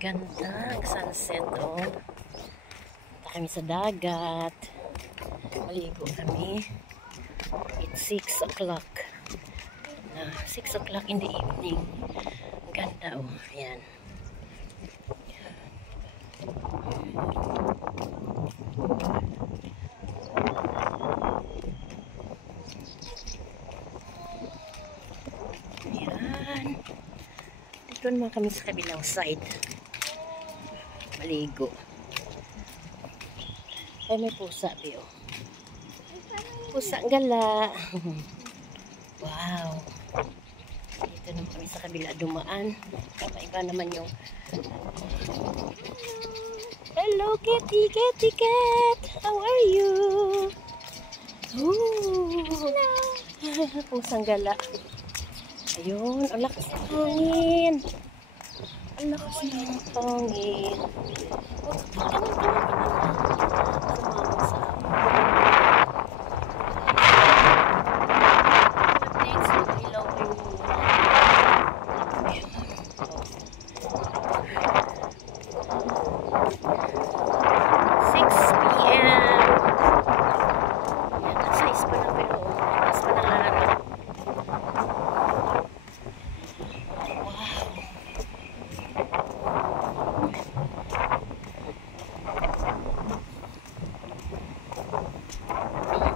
Ganda ang sunset, oh. Punta kami sa dagat. Maligo kami. It's 6 o'clock. 6 o'clock in the evening. Ang ganda, oh. Ayan. Ayan. Dito naman kami sa kabilang side. Maligo. Ay, may pusa, Bio. Pusa gala. Wow. Dito naman kami sa kabila dumaan. Kakaiba naman yung... Hello, Kitty, Kitty Cat. How are you? Ooh. Pusang gala. Ayun, ang lakas ng hangin. Ang lakas ng hangin.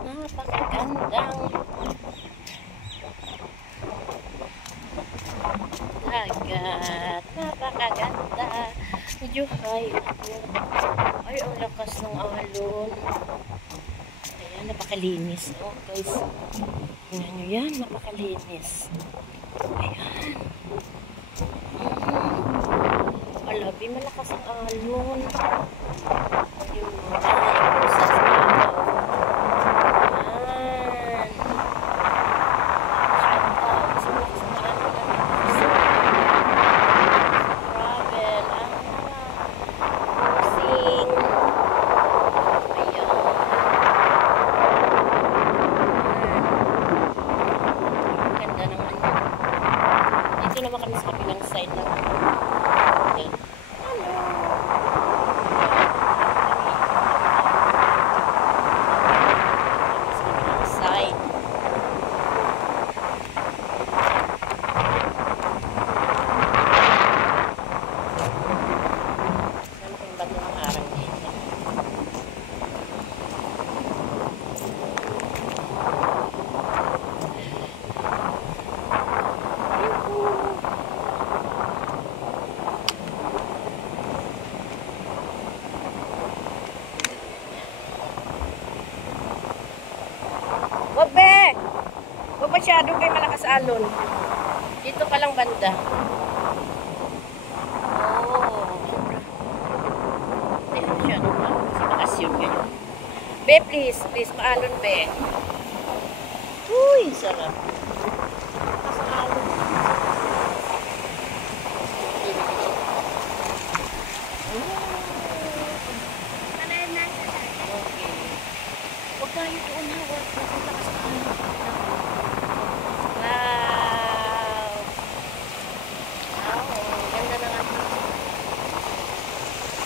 Oh, napakagandang dagat. Napakaganda. Medyo high ako. Ay, ang lakas ng alon. Ayan, napakalinis. Oh, guys. Tingnan nyo yan. Napakalinis. Ayan. Alabi, malakas ang alon. Ayun. Dito naman kami sa kabilang side lang. Okay. Hello! Sa kabilang side. Ano yung bato ng arang dito? Wabe! Huwag masyado kayo malakas alon. Dito ka lang banda. Oh. Hindi masyado kasi bakasyon kayo. Be, please. Please, maalon, be. Uy, sarap. Malakas alon. Huwag tayo doon, hawak. Napunta ka sa alon. Wow! Wow, ganda na nga dito.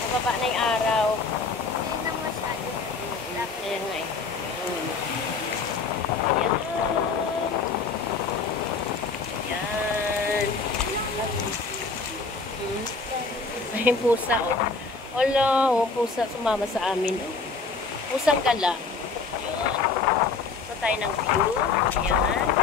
Nababa na yung araw. Hindi na masyado. Ayan nga eh. Ayan. Ayan. May pusa oh. Wala, oh, pusa sumama sa amin oh. Pusang gala. Ayan. So tayo ng view. Ayan.